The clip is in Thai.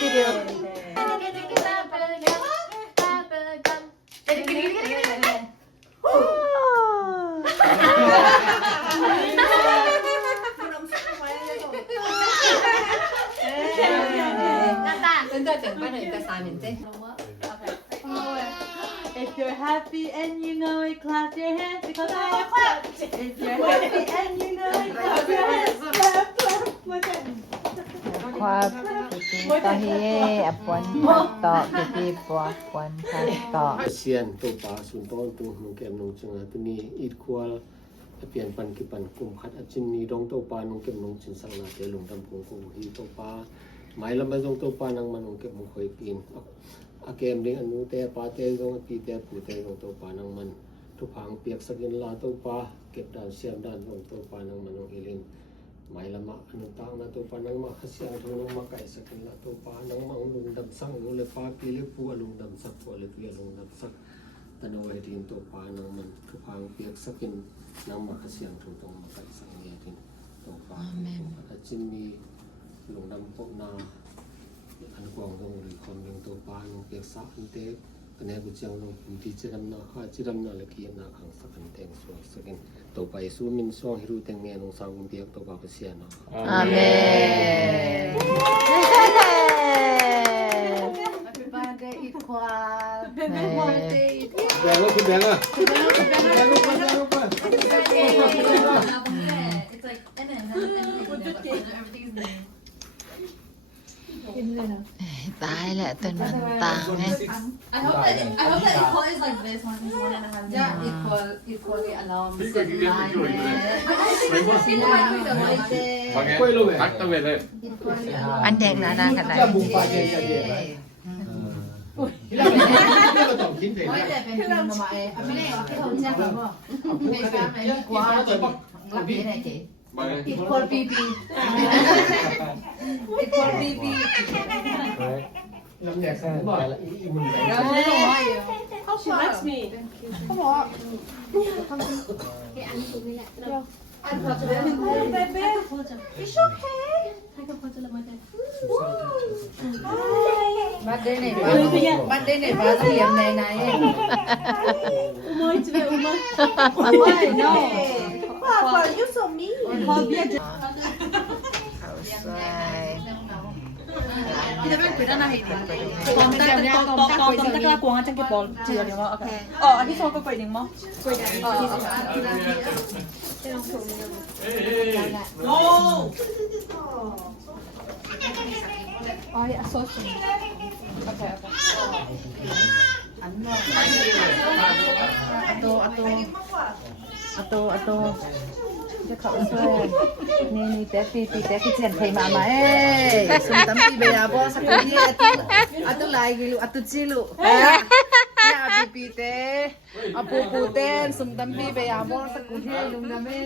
video. If you're happy and you know it, clap your hands because I clap. If you're happy and you know it, clap your hands. Clap, clap. ความตอเฮปวนต่อปีปวปวนต่อ เซียนตัวปลาสุนต้นตัวหนูแก้มนงจังตัวนี้อีดควาเปลี่ยนปันกิปันกุมขัดอจินนี้ดองตัวปลานงเก็บนงจินสังนาเตลงดำพงกูฮีตัวปลาหมายละมาดงตัวปลานางมันงเก็บมงคอยกินอาเกมเด้งอนุเตปลาเตดงปีเตปูเตดงตัวปลานางมันทุกพังเปียกสักินลาตัวปลาเก็บด้านเสียมด้านลงตัวปลานางมันงเอลินหมายละมาอนุตังนะตัวปานางมาขสียทุนมาไก่สักินละตัวปานางมาลุงดำสังลุเลปาปีเลปูลุงดำสักปูเลปีลุงดำสักตะโนไว้ดินตัวปานางมันทุกพังเปียกสักินนางมาขสียทุนตรงมาไก่สังเนียดินตัวปาอาจินมีลุงดำพวกนาอันกวางตรงหรือคนยังตัวปานงเปียกสักอันเตะคะแนนบุญจังลงปูที่จะดำนาข้าจะดำนาละเกียนาขังสักอันเตงสวงสักินตัวไปสู้มินซ่องฮิรุเตงเมียนงสาวกุมเปียกตัวปาเสียนาอาเมน Happy birthday, Ikwa. Bella,คุณแบงอ่ะ It's like everything's new. ตายแล้วต้นมันตางแม่ I hope that equal is like this one. Yeah, equally alarm. Tắt tao về đây. อันแดงนานาขนาด จะบุกไปเย็นจะเย็นไหมเราก็ต้องคิดถึง Hoy depende de mamá. A mí le va a quedar un chaco. Me llama Ikwa. La pena que. Equal PP. Equal PP. น้ำแหนกแซ่บบ่อยละอีมึงไหน She likes me. Come on. Baby. It's okay. Birthday này ba tiệm này này. Muito bem, uma. Oi, no. Papa, you so mean. เขาสวย Kita ven cuidando a gente. ตอมตะกร้ากวางจังกี่ปอลเจือเดี๋ยวว่าโอเคอ๋ออันที่2ก็กล้วยนึงมั้งกล้วยแดงโอ้อ๋ออ่ะซอสโอเคอัตโตจะเข้าช่วยนี่แต่ปีแต่ที่เจนเคยมาเอ้สุนทรปีเบียบอสักทีอัตไลกิลูอัตจิลูเนี่ยปีแต่อปูเต้นสุนทรปีเบียบอสักทีลุงนะแม่